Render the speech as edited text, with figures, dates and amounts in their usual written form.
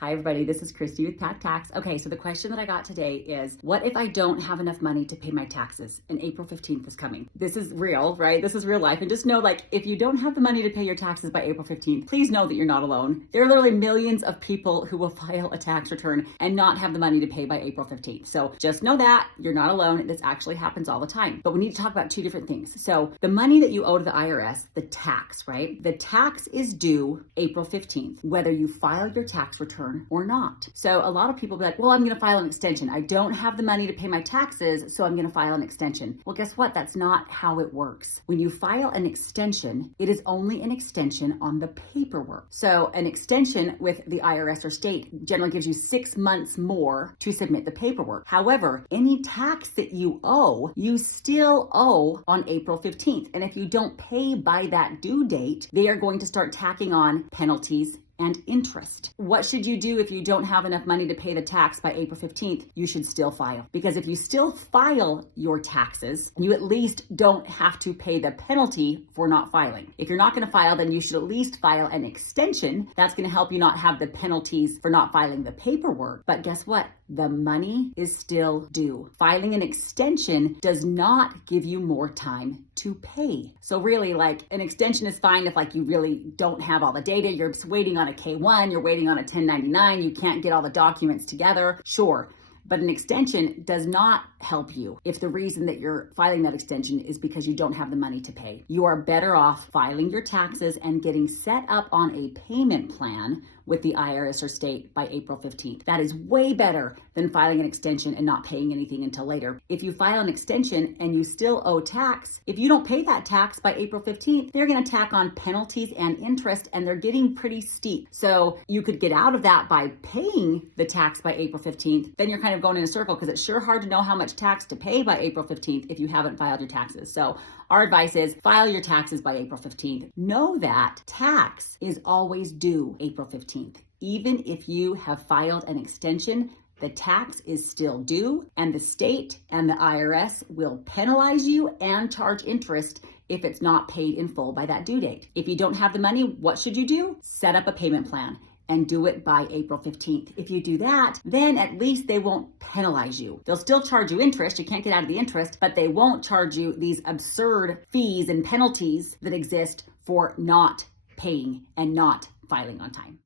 Hi everybody, this is Christy with Pat Tax. Okay, so the question that I got today is, what if I don't have enough money to pay my taxes and April 15th is coming? This is real, right? This is real life. And just know, like, if you don't have the money to pay your taxes by April 15th, please know that you're not alone. There are literally millions of people who will file a tax return and not have the money to pay by April 15th. So just know that you're not alone. This actually happens all the time. But we need to talk about two different things. So the money that you owe to the IRS, the tax, right? The tax is due April 15th, whether you file your tax return or not. So a lot of people be like, well, I'm going to file an extension. I don't have the money to pay my taxes, so I'm going to file an extension. Well, guess what? That's not how it works. When you file an extension, it is only an extension on the paperwork. So an extension with the IRS or state generally gives you 6 months more to submit the paperwork. However, any tax that you owe, you still owe on April 15th. And if you don't pay by that due date, they are going to start tacking on penalties and interest. What should you do if you don't have enough money to pay the tax by April 15th? You should still file. Because if you still file your taxes, you at least don't have to pay the penalty for not filing. If you're not going to file, then you should at least file an extension. That's going to help you not have the penalties for not filing the paperwork. But guess what? The money is still due. Filing an extension does not give you more time to pay. So really, like, an extension is fine if, like, you really don't have all the data, you're just waiting on a K-1, you're waiting on a 1099, you can't get all the documents together, sure. But an extension does not help you if the reason that you're filing that extension is because you don't have the money to pay. You are better off filing your taxes and getting set up on a payment plan with the IRS or state by April 15th. That is way better than filing an extension and not paying anything until later. If you file an extension and you still owe tax, if you don't pay that tax by April 15th, they're going to tack on penalties and interest, and they're getting pretty steep. So you could get out of that by paying the tax by April 15th. Then you're kind of going in a circle because it's sure hard to know how much tax to pay by April 15th if you haven't filed your taxes. So our advice is file your taxes by April 15th. Know that tax is always due April 15th. Even if you have filed an extension, the tax is still due, and the state and the IRS will penalize you and charge interest if it's not paid in full by that due date. If you don't have the money, what should you do? Set up a payment plan and do it by April 15th. If you do that, then at least they won't penalize you. They'll still charge you interest. You can't get out of the interest, but they won't charge you these absurd fees and penalties that exist for not paying and not filing on time.